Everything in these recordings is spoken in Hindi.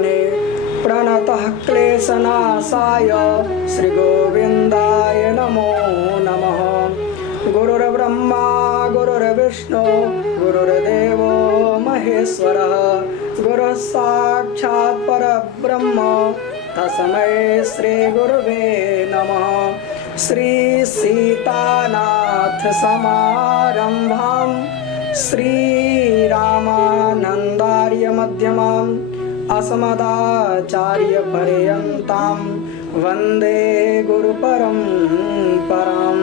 वने प्रणतः क्लेशनाशाय श्रीगोविन्दाय नमो नमः। गुरुर्ब्रह्मा गुरुर्विष्णु गुरुर्देवो महेश्वरः गुरुः साक्षात् परब्रह्म तस्मै श्री गुरुवे नमः। श्री सीतानाथ समारंभां श्री रामानंदार्य मध्यमाम् अस्मदाचार्य पर्यन्तां वन्दे गुरुपरम्परां।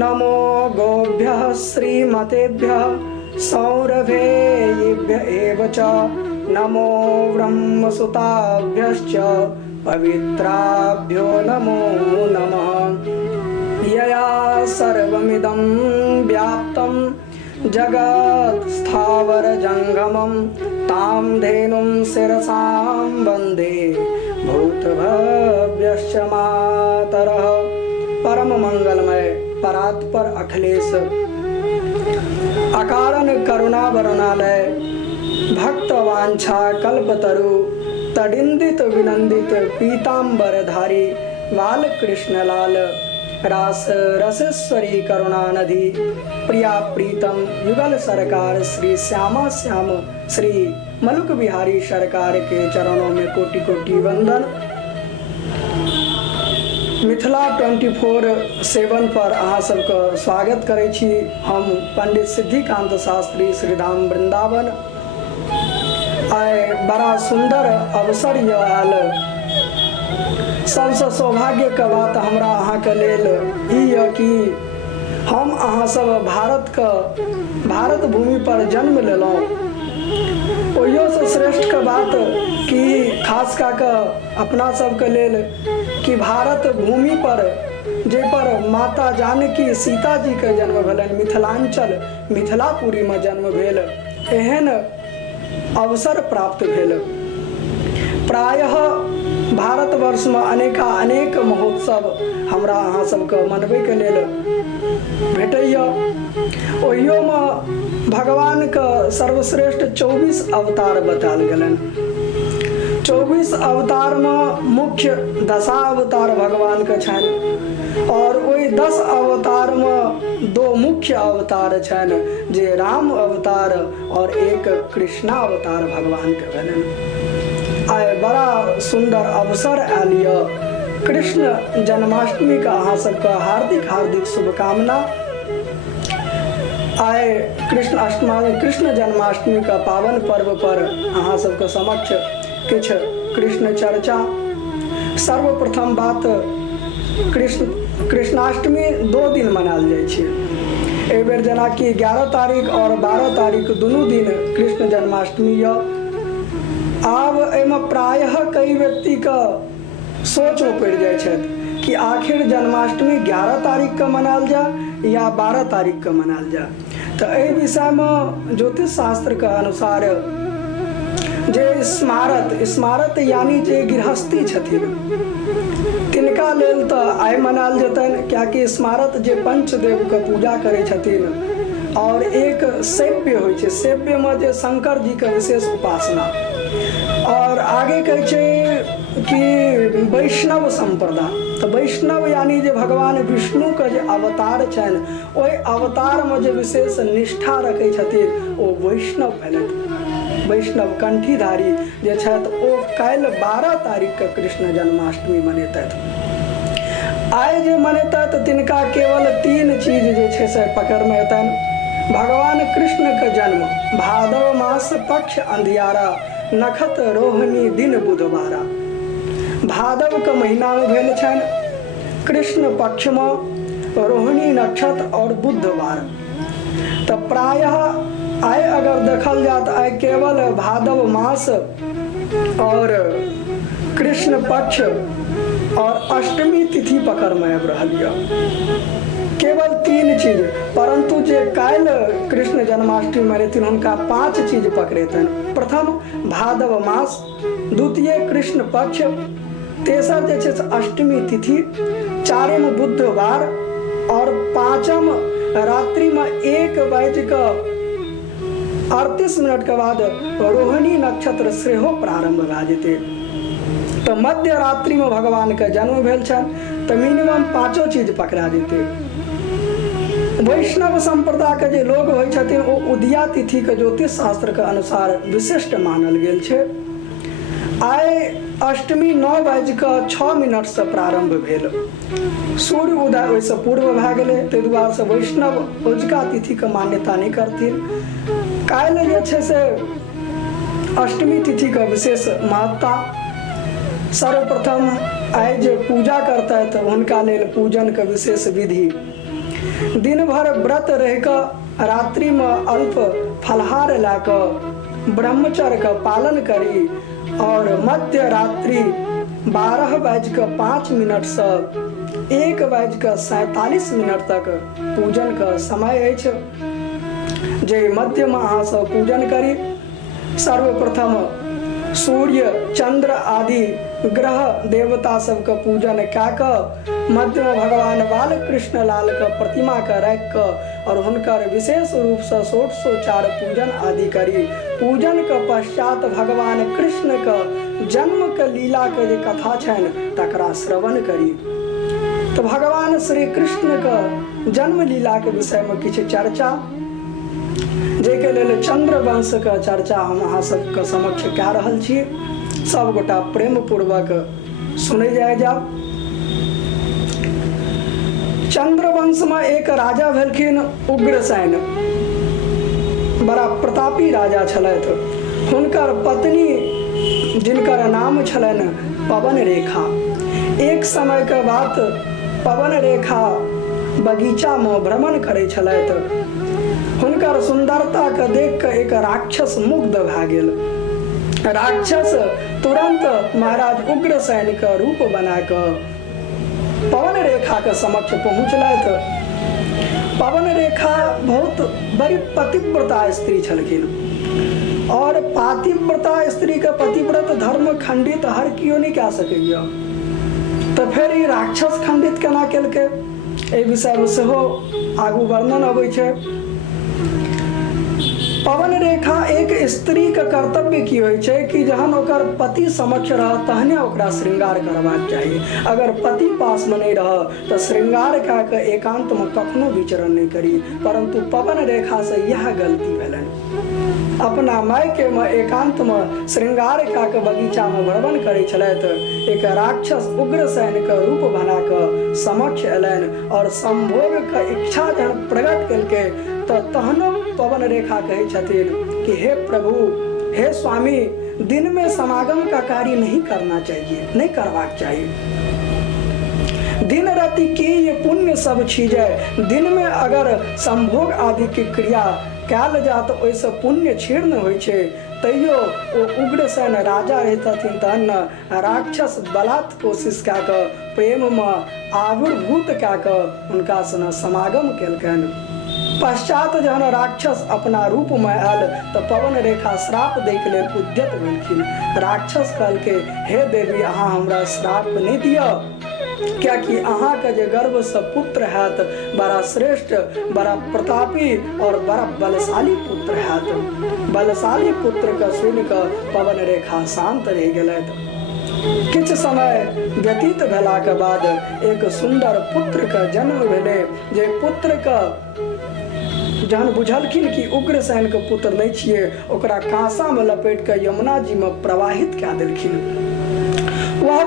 नमो गोभ्यः श्रीमतेभ्यः सौरभेयेभ्य एव च नमो ब्रह्मसुताभ्यश्च पवित्राभ्यो नमो नमः। यया सर्वमिदं व्याप्तं जगत् स्थावर जंगमं तां धेनुं शिरसां वन्दे भूतभव्यश्च मातरः। परम मंगलमय परात्पर अखिलेश अकारण करुणा वरुणालय भक्त वांछा कल्पतरु तडिंदित विनंदित पीतांबरधारी बाल कृष्ण लाल रास रसेश्वरी करुणानधि प्रिया प्रीतम युगल सरकार श्री श्यामा श्याम श्री मलुक बिहारी सरकार के चरणों में कोटि कोटि वंदन। मिथिला 24/7 पर अहाँ सबके स्वागत करै छी। हम पंडित सिद्धिकांत शास्त्री श्रीधाम वृंदावन। आइ बड़ा सुंदर अवसर यह आयल। सबसे सौभाग्य के बात हमरा अहाँ के लेल ई यऽ कि हम अहाँ सब भारत भूमि पर जन्म लेलहुँ। ओहियो से श्रेष्ठ के बात कि खास कऽ कऽ अपना सबके लेल कि भारत भूमि पर जे पर माता जानकी सीता जी के जन्म भेलनि, मिथिलांचल मिथिलापुरी में जन्म भेल, एहन अवसर प्राप्त भेल। प्रायः भारतवर्ष में अनेक महोत्सव हमरा अहाँ सबके मनबै के लेल भेटैया। ओहियो में भगवान के सर्वश्रेष्ठ 24 अवतार बताल गेलनि। 24 अवतार में मुख्य 10 अवतार भगवान के छनि और ओहि 10 अवतार में 2 मुख्य अवतार छनि जे राम अवतार और एक कृष्णा अवतार भगवान के भेलनि। आइ बड़ा सुंदर अवसर आयल यऽ। कृष्ण जन्माष्टमी का अहाँ सबके हार्दिक शुभकामना। आइ कृष्ण जन्माष्टमी का पावन पर्व पर अहाँ सबके समक्ष किछ कृष्ण चर्चा। सर्वप्रथम बात, कृष्णाष्टमी 2 दिन मनायल जाइ छै। एहि बेर जेना कि 11 तारीख और 12 तारीख दुनू दिन कृष्ण जन्माष्टमी यऽ। आब एहिमे प्रायः कई व्यक्ति के सोच में पड़ जाय छथि कि आखिर जन्माष्टमी 11 तारीख के मनायल जाए या 12 तारीख के मनायल जाए। तो एहि विषय में ज्योतिष शास्त्र के अनुसार जे स्मारत यानी जे गृहस्थी छथिन तिनका लेल तो आइ मनायल जेतनि, कियाकि स्मारत जे पंचदेव के पूजा करै छथिन और एक सेव्य होइ छै। सेव्य में जे शंकर जी के विशेष उपासना और आगे कहै छै कि वैष्णव संप्रदाय। तो वैष्णव यानी जे भगवान विष्णु के जे अवतार छनि ओहि अवतार में जे विशेष निष्ठा रखै छथिन ओ वैष्णव भेलथि। वैष्णव कंठीधारी जे छथि ओ काल्हि 12 तारीख के कृष्ण जन्माष्टमी मनेतथि। आइ जे मनेतथि तिनका केवल 3 चीज जे छै से पकड़ में एतनि। भगवान कृष्ण के जन्म भादव मास पक्ष अंधियारा नखत रोहिणी दिन बुधवारा। भादव के महीना में भेल छनि, कृष्ण पक्ष में रोहिणी नक्षत्र और बुधवार। तो प्रायः आइ अगर देखल जाए तो आइ केवल भादव मास और कृष्ण पक्ष और अष्टमी तिथि पकड़ में आबि रहल यऽ। केवल 3 चीज, परंतु जे काल्हि कृष्ण जन्माष्टमी मनेथिन हुनका 5 चीज पकड़ेतनि। प्रथम भादव मास, द्वितीय कृष्ण पक्ष, तेसर जे छै अष्टमी तिथि, चारिम बुधवार और पांचम रात्रि में 1:45 38 मिनट के बाद रोहिणी नक्षत्र श्रेहो प्रारंभ भए जेतै। तो मध्य रात्रि में भगवान के जन्म भेल छनि, तो मिनिमम 5 चीज पकड़ा जेतै। वैष्णव संप्रदाय के जे लोग होइ छथिन ओ उदया तिथि के ज्योतिष शास्त्र के अनुसार विशिष्ट मानल गेल छै। आइ अष्टमी 9:06 से प्रारंभ भेल। सूर्य उदय ओहिसँ पूर्व भए गेलै, ताहि दुआरे से वैष्णव उजका तिथि के मान्यता नहि करथिन। काल्हि जे छै से अष्टमी तिथि के विशेष महत्ता। सर्वप्रथम आइ जे पूजा करतथि हुनका लेल पूजन के विशेष विधि। दिन भर व्रत रहि कऽ रात्रि में अल्प फलहार लए कऽ ब्रह्मचर्य का पालन करी और मध्य रात्रि 12:05 से 1:47 तक पूजन का समय अछि। जे मध्य में अहाँ सब पूजन करी। सर्वप्रथम सूर्य चंद्र आदि ग्रह देवता सबके पूजन कए कऽ मध्य में भगवान बालकृष्ण लाल के प्रतिमा के राखि कऽ और हुनकर विशेष रूप से षोडशोपचार पूजन आदि करी। पूजन के पश्चात भगवान कृष्ण के जन्म के लीला के जे कथा छनि तकरा श्रवण करी। तो भगवान श्री कृष्ण के जन्म लीला के विषय में किछु चर्चा, जेके लेल चंद्र वंश के चर्चा हम अहाँ सबके समक्ष कए रहल छी। सब गोटा प्रेम पूर्वक सुने जाओ। चंद्र वंश में एक राजा भेलखिन उग्रसेन, बड़ा प्रतापी राजा छलथि। हुनकर पत्नी जिनकर नाम छलनि पवन रेखा। एक समय के बाद पवन रेखा बगीचा में भ्रमण करै छलथि। हुनकर सुंदरता के देख के एक राक्षस मुग्ध भए गेल। राक्षस तुरंत महाराज उग्रसेन के रूप बना कऽ पवन रेखा के समक्ष पहुँचलथि। पवन रेखा बहुत बड़ी पतिव्रता स्त्री छलखिन और पातिव्रता स्त्री के पतिव्रत धर्म खंडित हर कियो नहीं कह सकैया। तो फिर ई राक्षस खंडित केना केलकै, एहि विषय में सेहो आगू वर्णन अबै छै। पवन रेखा एक स्त्री के कर्तव्य की होइ छै कि जहन ओकर पति समक्ष रह तहने ओकरा श्रृंगार करबाक चाहिए। अगर पति पास में नहीं रह तो श्रृंगार कए के एकांत में कखनो विचरण नहीं करी। परंतु पवन रेखा से यह गलती भेलनि। अपना मायके में एकांत में श्रृंगार कए के बगीचा में भ्रमण करै छलथि। एक राक्षस उग्रसेन के रूप बना कऽ समक्ष एलनि और संभोग के इच्छा जहन प्रकट केलकै तो तहनो पवन रेखा कहे छथिन कि हे प्रभु, हे स्वामी, दिन में समागम का कार्य नहीं करना चाहिए, नहीं करवाक चाहिए। दिन राति की ये पुण्य सब चीजें दिन में अगर संभोग आदि की क्रिया कयल जात ओहिसँ पुण्य क्षीर्ण होइ छै। तैयो ओ उग्रसेन राजा रहथिन तहन राक्षस बलात् कोशिश कए कऽ प्रेम में आविर्भूत कए कऽ हुनका सँ समागम केलकनि। पश्चात जहन राक्षस अपना रूप में आयल तो पवन रेखा श्राप दै के लेल उद्यत भेलखिन। राक्षस कहलकै, हे देवी, अहाँ हमरा श्राप नहीं दिअ, क्याकि अहाँ के जे गर्भ से पुत्र हैत बड़ा श्रेष्ठ, बड़ा प्रतापी और बड़ा बलशाली पुत्र हैत। बलशाली पुत्र के सुनि कऽ पवन रेखा शांत रहि गेलथि। किछु समय व्यतीत भेला के बाद एक सुंदर पुत्र के जन्म भेलै। जे पुत्र के जहन बुझलखिन कि उग्रसेन के पुत्र नहीं छियै, ओकरा कांसा में लपेट के यमुना जी में प्रवाहित कए देलखिन। वह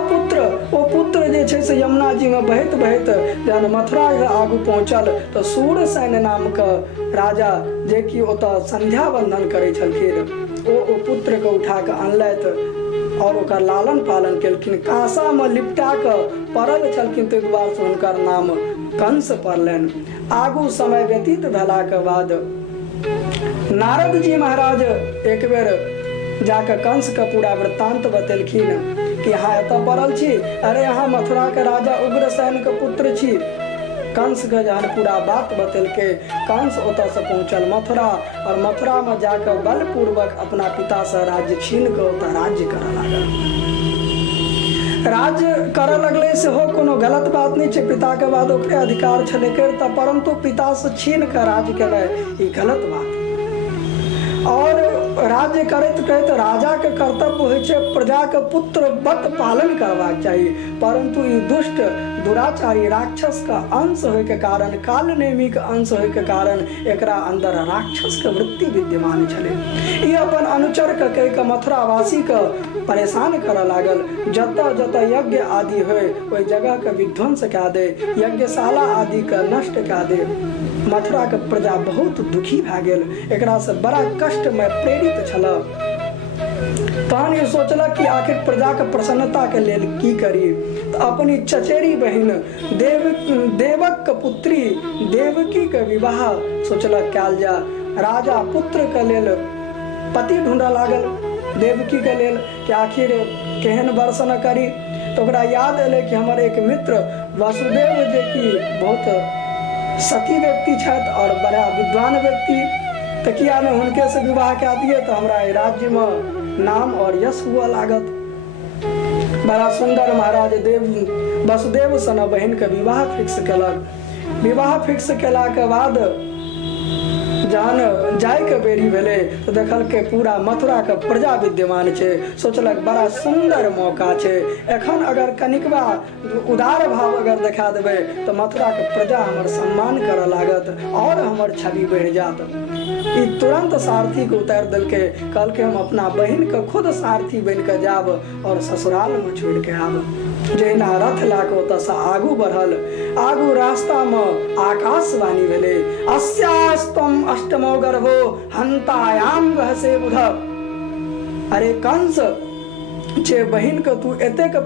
पुत्र जे छै से यमुना जी में बहैत बहैत जहन मथुरा के आगू पहुंचल तो सूरसेन नाम के राजा जे कि ओतऽ संध्या बंदन करै छलखिन, ओ पुत्र के उठा के अनलथि और ओकर लालन पालन केलखिन। कांसा में लिपटा के पड़ल छलखिन, ताहि दुआरे से हुनकर नाम कंस पड़लनि। आगू समय व्यतीत भेला के बाद नारद जी महाराज एक बेर जाके कंस के पूरा वृत्तांत बतेलखिन कि यहाँ एतऽ पड़ल छी, अरे यहाँ मथुरा के राजा उग्रसेन के पुत्र छी। कंस के जहन पूरा बात बतेलके, कंस ओतऽ से पहुंचल मथुरा और मथुरा में जाकर बलपूर्वक अपना पिता से राज्य छीन के ओतऽ राज्य करऽ लागल। राज्य करऽ लगले से हो कोनो गलत बात नहीं छै, पिता के बाद ओकरे अधिकार छलै करिता, परंतु पिता से छीन के राज्य केनाइ ई गलत बात। और राज्य करैत करैत राजा के कर्तव्य होइ छै प्रजा के पुत्र वत पालन करबाक चाहिए, परंतु ई दुष्ट दुराचारी राक्षस का अंश होय के कारण, काल नेमी के अंश होय के कारण एकरा अंदर राक्षस के वृत्ति विद्यमान छले। ई अपन अनुचर के कहि के मथुरा वासी के परेशान करऽ लागल। जतऽ जतऽ यज्ञ आदि होय ओहि जगह के विध्वंस कऽ दे, यज्ञशाला आदि के नष्ट कऽ दे। मथुरा के प्रजा बहुत दुखी भए गेल, एकरा से बड़ा कष्ट में प्रेरित छल। तहन ई सोचलक कि आखिर प्रजा के प्रसन्नता के लेल की करी, तो अपनी चचेरी बहिन देवक के पुत्री देवकी के विवाह सोचलक कयल जा। राजा पुत्र के लेल पति ढूंढऽ लागल देवकी के लेल कि आखिर केहन वर्षन करी। तो ओकरा याद एले कि हमर एक मित्र वसुदेव जे कि बहुत सती व्यक्ति छथि और बड़ा विद्वान व्यक्ति, तो किया ने हुनके से विवाह कऽ दिए तो हमरा राज्य में नाम और यश हुआ लागत। बड़ा सुंदर महाराज वसुदेव सन बहन के विवाह फिक्स केलक। विवाह फिक्स केला के बाद जहन जाय के बेरी भेले तो देखल के पूरा मथुरा के प्रजा विद्यमान छै। सोचलक बड़ा सुंदर मौका छै, एखन अगर कनिकबा उदार भाव अगर देखा देबै तो मथुरा के प्रजा हमर सम्मान करऽ लागत और हमर छवि बढ़ि जात। ई तुरंत सारथी के उतार देलके, कहलके हम अपना बहन के खुद सारथी बन के जाब और ससुराल में छोड़ के आब। जहिना रथ लाके ओतऽ से आगू बढ़ल, आगू रास्ता में आकाशवाणी भेले, अस्यास्तम अष्टमो गर्भो हंतायाम गहसे बुध। अरे कंस, जे बहिन के तू एतेक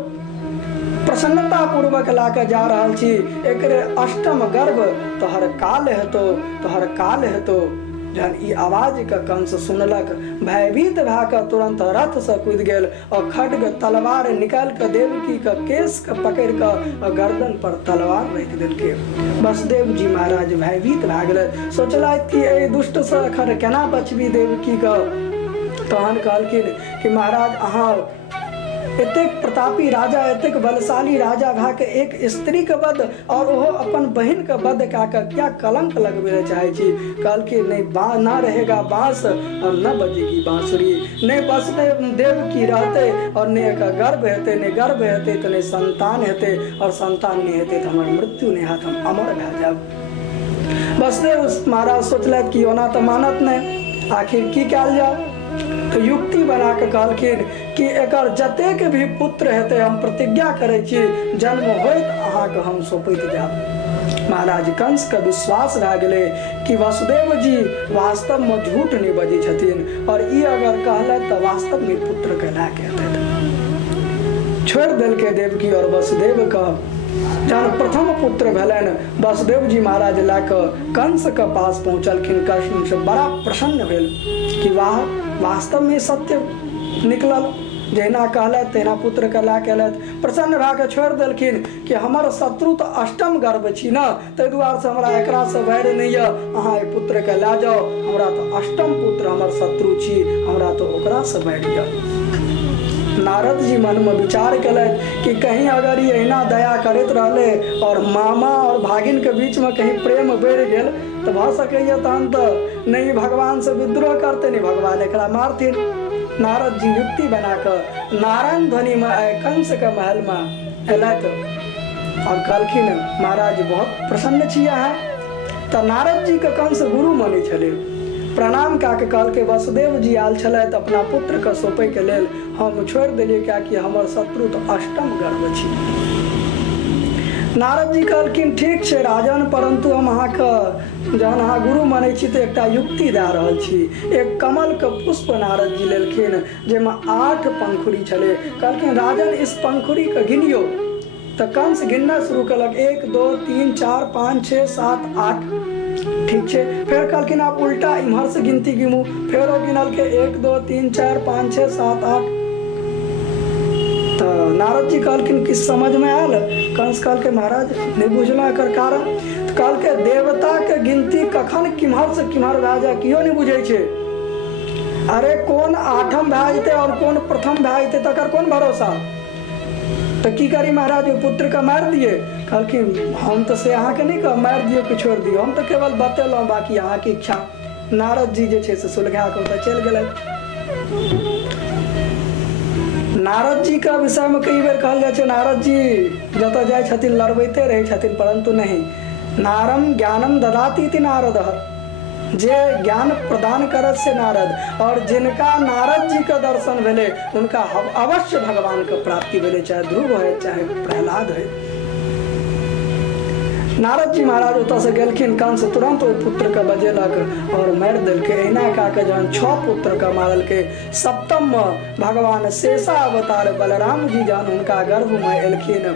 प्रसन्नता पूर्वक लाके जा रहल छी, एकरे अष्टम गर्भ तोहर काल हेतो, तोहर काल हेतो। जहन ई आवाज के कंस सुनलक, भयभीत भए कऽ तुरंत रथ से कूदि गेल और खड्ग तलवार निकाल के देवकी के केश के पकड़ के गर्दन पर तलवार रख देलकै। वसुदेव जी महाराज भयभीत भए गेलै, सोचलथि कि एहि दुष्ट से अखन केना बचबी देवकी के। तहन कहलखिन कि महाराज अहाँ एतेक प्रतापी राजा, एतेक बलशाली राजा भए के एक स्त्री के वध और ओहो अपन बहन के वध कए के क्या कलंक लगबे चाहे छी। कहलखिन नहीं ना रहेगा बांस और न बजेगी बांसुरी, नहीं वसुदेव देवकी रहते और ने एक गर्भ हेते, ने गर्भ हेते तो ने संतान हेते और संतान नहीं हेते तो हमर मृत्यु नहीं हाथ, हम अमर भए जाब। वसुदेव महाराज सोचलथि कि ओना तो मानत नहीं, आखिर की कयल जाओ। तो युक्ति बना के कहलखिन कि एकर जतेक भी पुत्र हेते हम प्रतिज्ञा करे छी जन्म होइत अहाँ के हम सौंपैत जाब। महाराज कंस के विश्वास भए गेलै कि वसुदेव जी वास्तव में झूठ नहीं बजै छथिन और ई अगर कहलथि तो वास्तव में पुत्र के लए के एतथि। छोड़ देलकै देवकी और वसुदेव का। जहन प्रथम पुत्र भेलनि, वसुदेव जी महाराज ला के कंस के पास पहुंचलखिन। कृष्ण से बड़ा प्रसन्न भेल कि वाह, वास्तव में सत्य निकलल, जहिना कहलथि तहिना पुत्र के ला के अयलथि। प्रसन्न भए के छोड़ि देलखिन कि हमर शत्रु तो अष्टम गर्भ छी न, ताहि दुआरे से हमरा एकरा से वैर नहीं है, अहाँ एहि पुत्र के ला जाओ, हमरा तो अष्टम पुत्र हमर शत्रु छी, हमरा तो ओकरा से वैर यऽ। नारद जी मन में विचार कलथि कि कहीं अगर ये अहिना दया करैत रहले और मामा और भागिन के बीच में कहीं प्रेम बढ़ि गेल तो भ सकैया तहन तो नहीं भगवान से विद्रोह करते, नहीं भगवान एकरा मारथिन। नारद जी युक्ति बना कर नारायण ध्वनि में कंस के महल में अयलथि और कहलखिन महाराज बहुत प्रसन्न छी अहाँ। तो नारद जी के कंस गुरु मानै छलै। प्रणाम कए के कहलकै वसुदेव जी आयल छलथि अपना पुत्र के सौंपै के लेल, हम छोड़ि देलियै कियाकि हमर शत्रु तो अष्टम गर्भ छी। नारद जी कहलखिन ठीक छै राजन, परंतु हम अहाँके जहन अहाँ गुरु मानै छी तऽ एकटा युक्ति दए रहल छी। एक कमल के पुष्प नारद जी लेलखिन जाहिमे 8 पंखुड़ी छलै। कहलखिन राजन इस पंखुड़ी के गिनियो। तऽ कंस गिनना शुरू कलक, 1 2 3 4 5 6 7 8। ठीक छै, फिर कहलखिन आप उल्टा इम्हर से गिनती गिनू, फिर वो गिनल के 1 2 3 4 5 6 7 8। तो नारद जी कहलखिन कि समझ में आयल। कंस कहलके महाराज नहीं बुझलहुँ एकर कारण। तो कहलके देवता के गिनती कखन किम्हर से किम्हर भए जाए कियो नहीं बुझे छै। अरे कोन 8म भए जेतै और कोन प्रथम भए जेतै तकर कोन भरोसा। तो की करी महाराज, पुत्र के मार दिए। कहलखिन हम तो से अहाँ के नहीं कह मार दियो कि छोड़ दियो, हम तो केवल बतेलहुँ, बाकी अहाँ की इच्छा। नारद जी जे छै से सुलगा के ओतऽ चलि गेलथि। नारद जी का विषय में कई बेर कहल जाइ छै नारद जी जतऽ जाइ छथिन लड़बैते रहै छथिन, परंतु नहीं, नारम ज्ञानम ददाति इति नारदः, जे ज्ञान प्रदान करत से नारद, और जिनका नारद जी का दर्शन भेले उनका अवश्य भगवान का प्राप्ति भेले, चाहे ध्रुव है चाहे प्रहलाद है। नारद जी महाराज ओतऽ से गेलखिन, कंस तुरंत ओहि पुत्र के बजेलक और मारि देलकै। एना कऽ के जहन 6 पुत्र के मारलकै, सप्तम भगवान शेषा अवतार बलराम जी जहन हुनका गर्भ में एलखिन,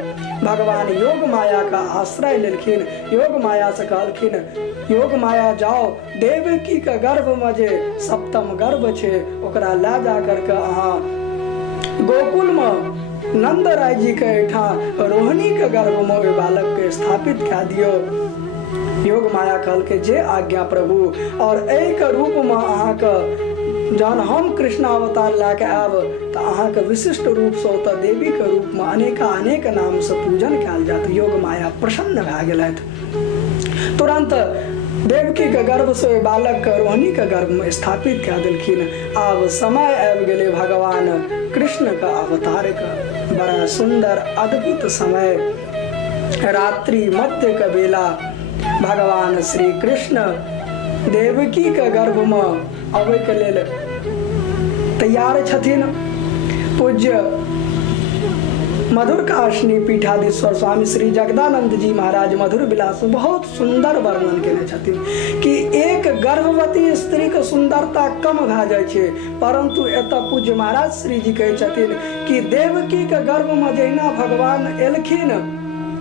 भगवान योग माया का आश्रय लेलखिन। योग माया से कहलखिन, योग माया जाओ देवकी के गर्भ में जे सप्तम गर्भ छै ओकरा ला जा करके अहाँ गोकुल में नंद राय जी के एठाम रोहिणी के गर्भ में ओहि बालक के स्थापित कऽ दियो। योग माया कहलकै जे आज्ञा प्रभु, और एक रूप में अहाँके जहन हम कृष्ण अवतार लए के आयब तऽ अहाँके विशिष्ट रूप से ओतऽ देवी के रूप में अनेक नाम से पूजन कयल जायत। योग माया प्रसन्न भए गेलथि, तुरंत देवकी के गर्भ से बालक के रोहिणी के गर्भ में स्थापित कऽ देलखिन। आब समय आबि गेलै भगवान कृष्ण का अवतार का। बड़ा सुंदर अद्भुत समय, रात्रि मध्य के बेला भगवान श्री कृष्ण देवकी के गर्भ में अबै के लेल तैयार छथिन। पूज्य मधुर काशनी पीठाधीश्वर स्वामी श्री जगदानंद जी महाराज मधुर विलास बहुत सुंदर वर्णन केने छथिन कि एक गर्भवती स्त्री के सुंदरता कम भए जाइ छै, परंतु एतऽ पूज्य महाराज श्री जी कहै छथिन कि देवकी के गर्भ में जहिना भगवान एलखिन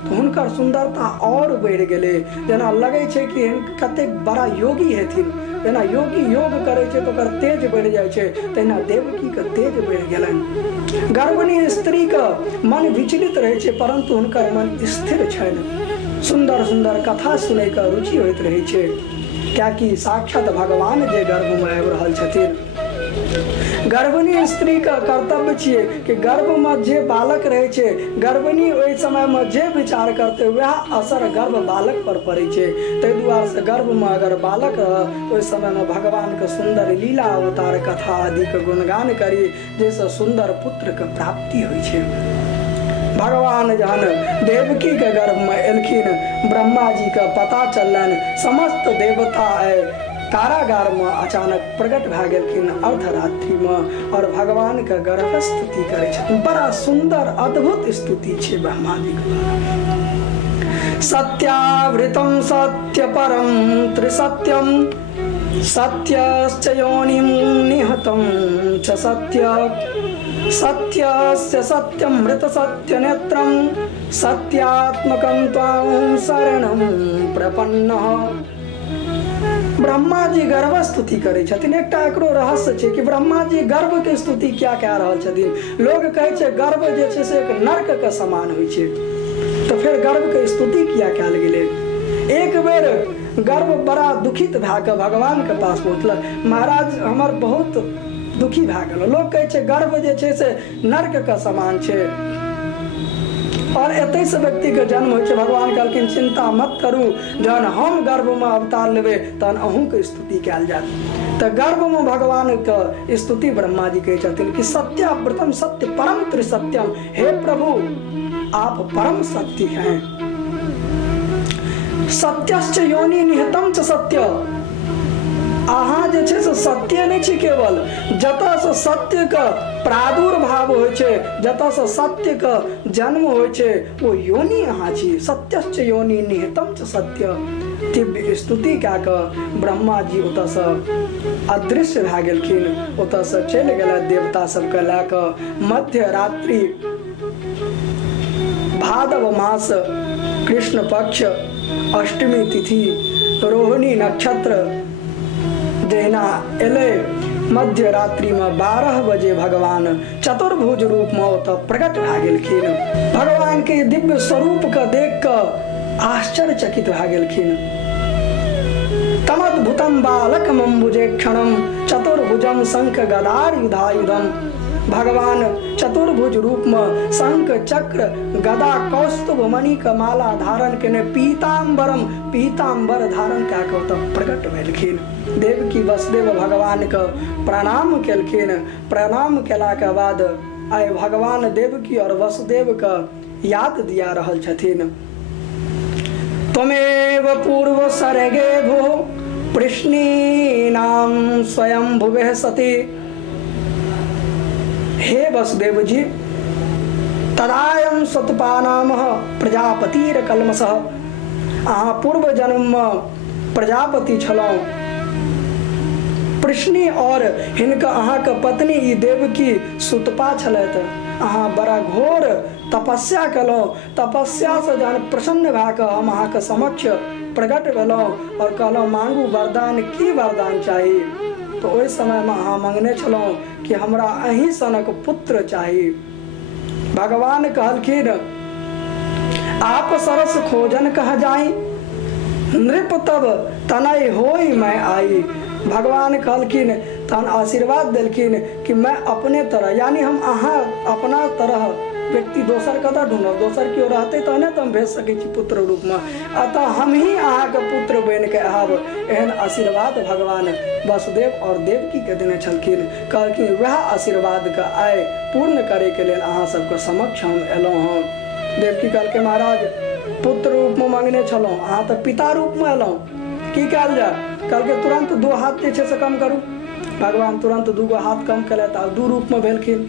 तऽ हुनकर सुंदरता और बढ़ि गेलै। जेना लगै छै कि कतेक बड़ा योगी हेथिन, जेना योगी योग करै छै तऽ ओकर तेज बढ़ि जाइ छै, तहिना देवकी के तेज बढ़ि गेलनि। गर्भिणी स्त्री का मन विचलित रहै छै, परंतु हुनकर मन स्थिर छनि। सुंदर सुंदर कथा सुनै के रुचि होइत रहै छै, कियाकि साक्षात भगवान जे गर्भ में आबि रहल छथिन। गर्भिणी स्त्री का कर्तव्य छियै कि गर्भ में जे बालक रहे छै, गर्भिणी ओहि समय में जे विचार करते वह असर गर्भ बालक पर पड़े छै। ताहि दुआरे से गर्भ में अगर बालक रह ओहि समय में भगवान के सुंदर लीला अवतार कथा आदि के गुणगान करी, जैसे सुंदर पुत्र के प्राप्ति होइ छै। भगवान जहन देवकी के गर्भ में एलखिन, ब्रह्मा जी का पता चललनि, समस्त देवता आए कारागार में अचानक प्रकट भए गेलखिन अर्धरात्रि में, और भगवान के गर्भ स्तुति करै छथिन। बड़ा सुंदर अद्भुत स्तुति छै ब्रह्मा जी के। सत्यावृतम सत्य परम त्रिसत्यम, सत्यश्च योनिं निहतं च सत्य, सत्यस्य सत्यं मृत सत्य नेत्रं, सत्यात्मकं त्वां शरणं प्रपन्नः। ब्रह्मा जी गर्भ स्तुति करै छथिन। एकटा एकरो रहस्य छै कि ब्रह्मा जी गर्भ के स्तुति क्या कह रहल छथिन। लोग कहै छै गर्भ जे छै से एक नर्क के समान होइ छै, तो फिर गर्भ के स्तुति किया कयल गेलै। एक बेर गर्भ बड़ा दुखित भए के भगवान के पास पहुँचल, महाराज हमर बहुत दुखी भए गेल। लोग कहै छै गर्भ जे छै से नर्क के समान छै, और एतै से व्यक्ति के जन्म होइ छै। भगवान कहलखिन चिंता मत करू, जहन हम गर्भ में अवतार लेबै तहन अहूँ के स्तुति कयल जायत। तऽ गर्भ में भगवान के स्तुति ब्रह्मा जी कहै छथिन कि सत्याव्रतम सत्य परम त्रिसत्यम, हे प्रभु आप परम सत्य हैं। सत्यश्च योनि निहितम च सत्य, अहाँ जे छै से सत्य नहि छी केवल, जतऽ से सत्य के प्रादुर्भाव होइ छै, जतऽ से सत्य के जन्म होइ छै वो योनि अहाँ छी। सत्यश्च योनि निहितम च सत्य। दिव्य स्तुति कए कऽ ब्रह्मा जी ओतऽ से अदृश्य भए गेलखिन, ओतऽ से चलि गेलथि देवता सबके लए कऽ। मध्य रात्रि भादव मास कृष्ण पक्ष अष्टमी तिथि रोहिणी नक्षत्र जहिना एले, मध्य रात्रि में 12 बजे भगवान चतुर्भुज रूप में ओतऽ प्रकट भए गेलखिन। भगवान के दिव्य स्वरूप के देख कऽ आश्चर्यचकित भए गेलखिन। तमद्भुतम बालकमम्बुजे क्षणम चतुर्भुजम शंख गदार युधायुधम, भगवान चतुर्भुज रूप में शंख चक्र गदा कौस्तुभ मणि का माला धारण केने पीताम्बर धारण क्या प्रकट भेलखिन। देवकी वसुदेव भगवान का प्रणाम केलखिन। प्रणाम केला के बाद आय भगवान देवकी और वसुदेव का याद दिया रहल छथिन। त्वमेव पूर्व सर्गे भो प्रश्नीनाम स्वयं भुवे सती। हे वसुदेव जी, तदायम सतपानाम प्रजापतिर कलमसः। अहाँ पूर्व जन्म में प्रजापति छलौं। प्रश्नी और हिनका अहाँ के पत्नी ई देवकी सुतपा छलैथ। अहाँ बड़ा घोर तपस्या कलौं। तपस्या से जहन प्रसन्न भए कऽ हम अहाँ के समक्ष प्रकट भेलौं और कहलौं मांगू वरदान, की वरदान चाही। तो ओहि समय में अहाँ मांगने छलौं कि हमरा अहीं सनक पुत्र चाही। भगवान कहलखिन आप सरस खोजन कह जाई, नृप तब तनय होई मैं आई। भगवान कहलखिन तहन आशीर्वाद देलखिन कि मैं अपने तरह यानी हम अहाँ अपना तरह व्यक्ति दोसर कतऽ ढूंढब, दोसर केओ रहते तहने तो हम भेज सकै छी पुत्र रूप में, अतः हम ही अहाँ के पुत्र बन के आब। एहन आशीर्वाद भगवान वसुदेव और देवकी के देने छलखिन। कहलखिन वह आशीर्वाद के आय पूर्ण करे के लेल अहाँ सबके समक्ष हम एलौं हँ। देवकी कहलकै महाराज पुत्र रूप में मांगने छलौं, अहाँ तो पिता रूप में एलौं, की कयल जाय। कहलकै तुरंत 2 हाथ जे छै से कम करू। भगवान तुरंत 2 हाथ कम केलथि आ 2 रूप में भेलखिन।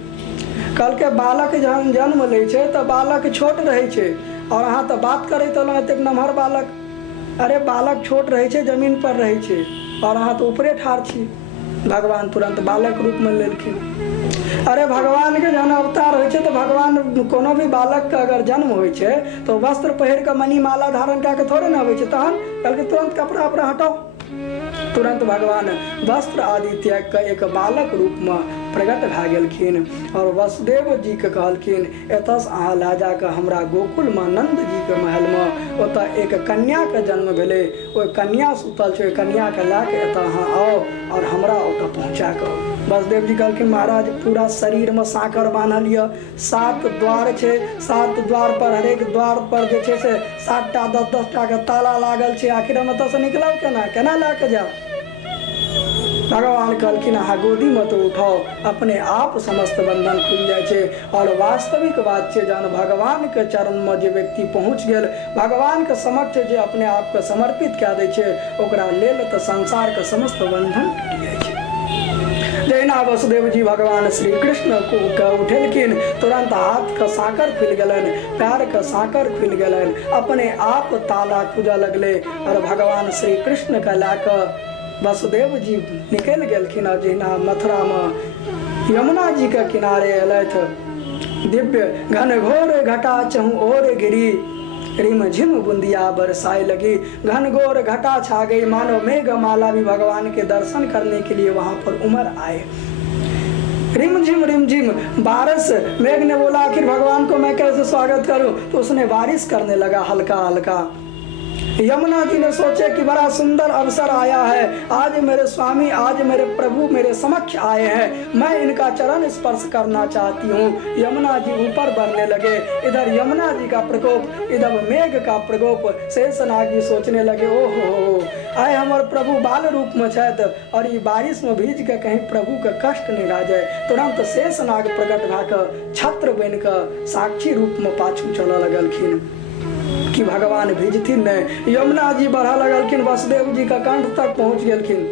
कहलकै बालक जहन जन्म लै छै तऽ बालक छोट रहै छै और अहाँ तऽ बात करैत एलौं एतेक नमहर बालक। अरे बालक छोट रहै छै, जमीन पर रहै छै और अहाँ तऽ ऊपरे ठाढ़ छी। भगवान तुरंत बालक रूप में लेलखिन। अरे भगवान के जहन अवतार होइ छै तऽ भगवान कोनो भी बालक के अगर जन्म होइ छै तो वस्त्र पहिर के मणि माला धारण कए के थोड़े ना होइ छै। तहन कहलकै तुरंत कपड़ा अपना हटाओ। तुरंत भगवान वस्त्र आदि त्याग के एक बालक रूप में प्रकट भए गेलखिन और वसुदेव जी के कहलखिन एतऽ से अहाँ लए जाके हमरा गोकुल में नंद जी के महल में ओतऽ एक कन्या के जन्म भेलै। ओहि कन्या सुतल छै, कन्या के लए के एतऽ अहाँ आओ और हमरा ओतऽ पहुँचा कऽ। वसुदेव जी कहलखिन महाराज पूरा शरीर में साकर बान्हल यऽ, 7 द्वार छै, 7 द्वार पर हरेक द्वार पर जे छै से 7टा 10-10टा के ताला लागल छै। आखिर हम एतऽ से निकलब केना लए के जायब। भगवान कहलखिन अहाँ गोदी में तो उठाओ, अपने आप समस्त बंधन खुल जाए छै। और वास्तविक बात छै जहन भगवान के चरण में जे व्यक्ति पहुँच गेल, भगवान के समक्ष जे अपने आप के समर्पित कए दै छै ओकरा लेल तऽ संसार के समस्त बंधन टूटि जाइ छै। जहिना वसुदेव जी भगवान श्री कृष्ण को उठेलखिन, तुरंत हाथ का साकर खुल गेलन, पैर का साकर खुल गेलन, अपने आप ताला खुजा लगले और भगवान श्री कृष्ण का लाकर वसुदेव जी निकल गेलखिन। और जहिना मथुरा में यमुना जी के किनारे अयलथि, दिव्य घन घोर घटा चहु ओर गिरी, रिम झिम बुंदिया बरसाए लगी। घनघोर घटा छा गई, मानो मेघ माला भी भगवान के दर्शन करने के लिए वहां पर उमड़ आए। रिम झिम बारिश। मेघ ने बोला आखिर भगवान को मैं कैसे स्वागत करूं, तो उसने बारिश करने लगा हल्का हल्का। यमुना जी ने सोचे कि बड़ा सुंदर अवसर आया है, आज मेरे स्वामी, आज मेरे प्रभु मेरे समक्ष आए हैं, मैं इनका चरण स्पर्श करना चाहती हूँ। यमुना जी ऊपर बढ़ने लगे, इधर यमुना जी का प्रकोप, इधर मेघ का प्रकोप। शेषनाग जी सोचने लगे ओहो आए हमारे प्रभु बाल रूप में छथि और ये बारिश में भीज के कहीं प्रभु का कष्ट नहीं रह जाए। तुरंत शेषनाग प्रकट भए छत्र बन कर साक्षी रूप में पाछू चलऽ लगलखिन कि भगवान भिजथिन नहीं। यमुना जी बढ़ा लगलखिन, वसुदेव जी का कंठ तक पहुंच गेलखिन।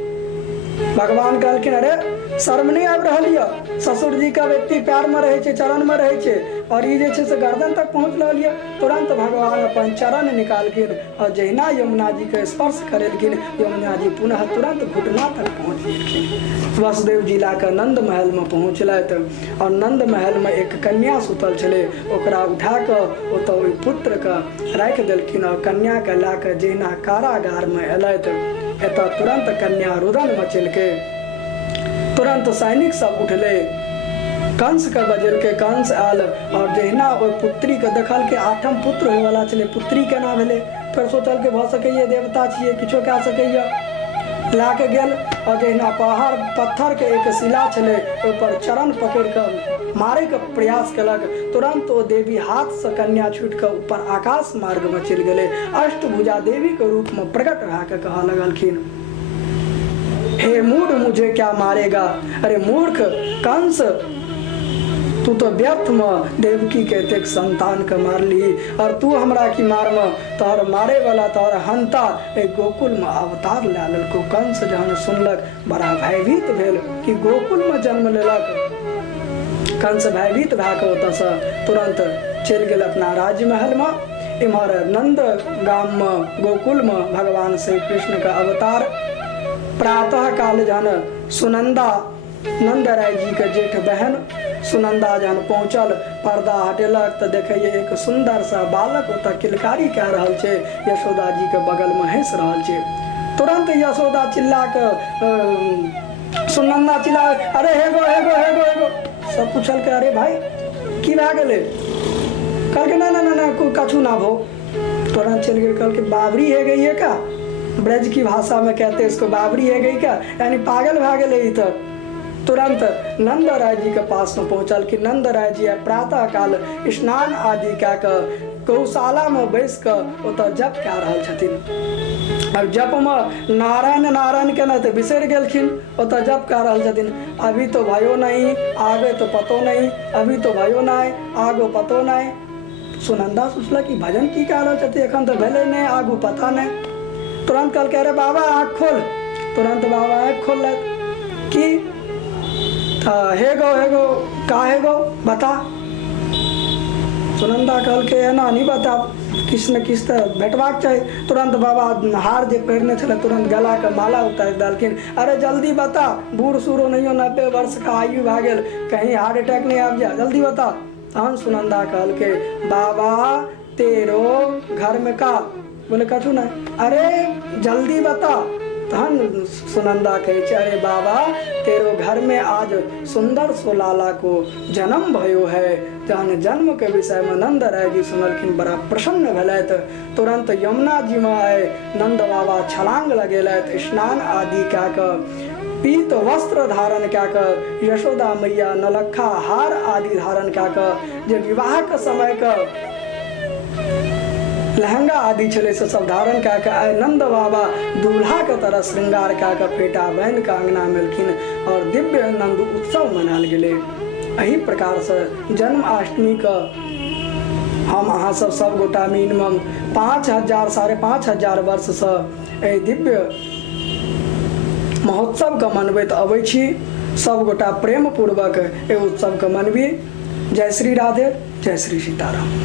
भगवान कहलखिन अरे शर्म नहीं आबि रहल यऽ, ससुर जी का व्यक्ति पैर में रहे छे, चरण में रहे छे और ये जे छे से गर्दन तक पहुंच रहल यऽ। तुरंत भगवान अपन चरण निकालखिन और जहिना यमुना जी के स्पर्श करेलखिन, यमुना जी पुनः तुरंत घुटना तक पहुंच गेलखिन। वसुदेव जी लाकर नंद महल में पहुंचलथि और नंद महल में एक कन्या सुतल छले, ओकरा उठा कऽ ओतऽ ओहि पुत्र के राखि देलखिन और कन्या के लाकर जहिना कारागार में अयलथि, एतऽ तुरंत कन्या रुदन मचेलकै। तुरंत सैनिक सब उठले, कंस के बजेलकै, कंस आयल और जहिना ओहि पुत्री के देखल के 8म पुत्र होय वाला छले, पुत्री केना भेले, फिर सोचल के भऽ सकैये देवता छियै किछो कए सकैये, ला के गेल और जहिना पहाड़ पत्थर के एक शिला छले ओहि पर चरण पकड़ कर मारे के प्रयास कलक, तुरंत ओ देवी हाथ से कन्या छूट कर ऊपर आकाश मार्ग में चल गए। अष्टभुजा देवी के रूप में प्रकट रहा के कहा लगलखिन, हे मूढ़ मुझे क्या मारेगा, अरे मूर्ख कंस तू तो व्यर्थ में देवकी के तेक संतान के मार ली और तू हमरा की मार में तोहर मारे वाला तोहर हंता एक गोकुल में अवतार ला ललको। कंस जहन सुनलक बड़ा भयभीत भेल कि गोकुल में जन्म लेलक। कंस भयभीत भए के ओतऽ से तुरंत चलि गेल अपना राजमहल में। इम्हर नंद गाम में गोकुल में भगवान श्री कृष्ण का अवतार। प्रातः काल जहन सुनंदा नंद राय जी के जेठ बहन सुनंदा जहन पहुंचल, पर्दा हटेलक तो देखे एक सुंदर सा बालक ओतऽ किलकारी कह रहल छे, यशोदा जी के बगल में हंस रहल छे। तुरंत यशोदा चिल्ला के सुनंदा चिल्ला, अरे हेगो हेगो हेगो हेगो। सब पूछल के अरे भाई की भए गेलै? कहलके ना ना ना ना कछु ना भो। तुरंत चल गए, कहलके बाबरी है गई है का? ब्रज की भाषा में कहते हैं इसको बाबरी है गई का, यानी पागल भए गेलै। तक तुरंत नंद राय जी के पास में पहुंचल कि नंद राय जी प्रातः काल स्नान आदि कए कऽ गौशाला में बैस कऽ ओतऽ जप कए रहल छथिन। अब जप में नारायण नारायण केना तऽ बिसरि गेलखिन, ओतऽ जप कए रहल छथिन। अभी तो भयो नहीं आगे तो पतो नहीं, अभी तो भयो नहीं आगो पतो नहीं। सुनंदा सोचल कि भजन की कए रहल छथिन, एखन तऽ भेलै नहि आगू पता नहीं। तुरंत कहलकै अरे बाबा आँख खोल। तुरंत बाबा आँख खोललक कि हेगो का हेगो बता। सुनंदा कहलकै एना नहीं बता, किस न किस तऽ भेटबाक चाही। तुरंत बाबा हार जे पहिरने छले तुरंत गला के माला उतारि देलखिन। अरे जल्दी बता, बूढ़ सूढ़ो नहीं हो, 90 वर्ष का आयु भए गेल, कहीं हार्ट अटैक नहीं आबि जाए, जल्दी बता। तहन सुनंदा कहलकै बाबा तेरो घर में का? बोले कछु नहीं। अरे जल्दी बता। तहन सुनंदा कहे अरे बाबा तेरो घर में आज सुंदर सोलाला को जन्म भयो है। जहन जन्म के विषय में नंद राय जी सुनलखिन बड़ा प्रसन्न भेलैथ। तुरंत यमुना जी में आए नंद बाबा छलांग लगेलैथ, स्नान आदि कए कऽ पीत वस्त्र धारण कए कऽ यशोदा मैया नलखा हार आदि धारण कए कऽ जे विवाह के समय के लहंगा आदि छले से सब धारण कए के आए नंद बाबा दूल्हा के तरह श्रृंगार कए के फेटा बांधि के अंगना में एलखिन और दिव्य नंद उत्सव मनायल गेले। एही प्रकार से जन्माष्टमी का हम अहाँ सब गोटा मिनिमम 5000 5500 वर्ष से दिव्य महोत्सव के मनबैत अबै छी। सब गोटा प्रेम पूर्वक ए उत्सव के मनबी। जय श्री राधे, जय श्री सीताराम।